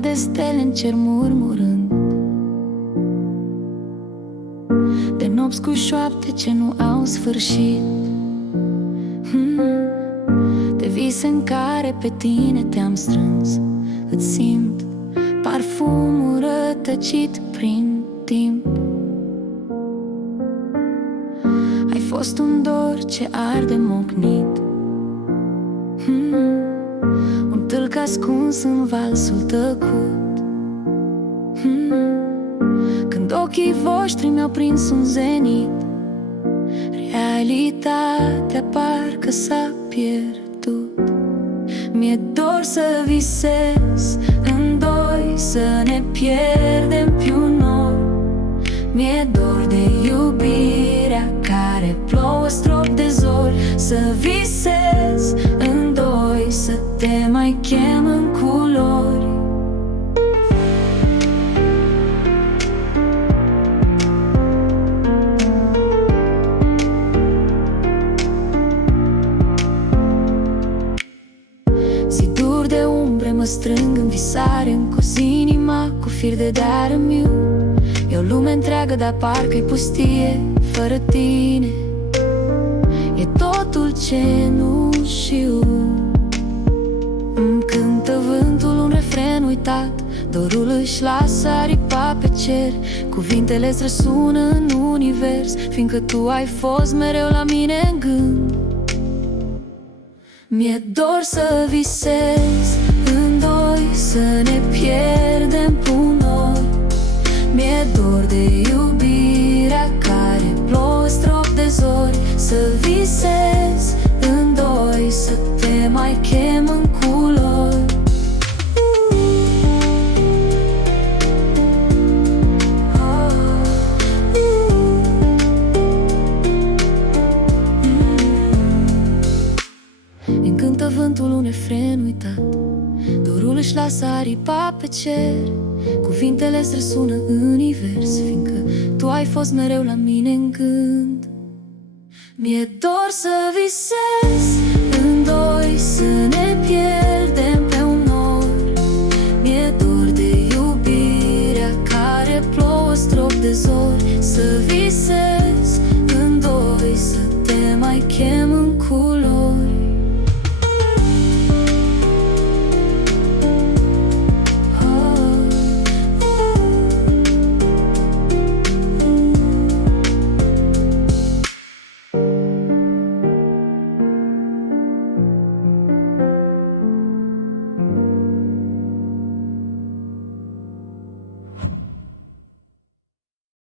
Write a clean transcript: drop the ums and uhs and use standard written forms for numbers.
dor de stele în cer murmurând, de nopți cu șoapte ce nu au sfârșit, de vise în care pe tine te-am strâns. Îți simt parfumul rătăcit prin timp. Ai fost un dor ce arde mocnit, un tâlc ascuns în valsul tăcut, când ochii voștri mi-au prins un zenit, realitatea parcă s-a pierdut. Mi-e dor să visez în doi, să ne pierdem pe un nor. Mi-e dor de iubirea care plouă strop de zori, să visez în doi, să te mai chem în culori. Ziduri de umbre mă strâng în visare, încos inima cu fir de darămiu. E o lume întreagă, dar parcă-i pustie fără tine. E totul ce nu știu. Îmi cântă vântul un refren uitat, dorul își lasă aripa pe cer, cuvintele-ți răsună în univers, fiindcă tu ai fost mereu la mine în gând. Mi-e dor să visez în doi, să ne pierdem pe un nor. Mi-e dor de iubirea care plouă strop de zori, să visez în doi, să te mai chem în culori. Încântă vântul un refren uitat, dorul își lasă aripa pe cer, cuvintele-ți răsună în univers, fiindcă tu ai fost mereu la mine în gând. Mi-e dor să visez în doi, să ne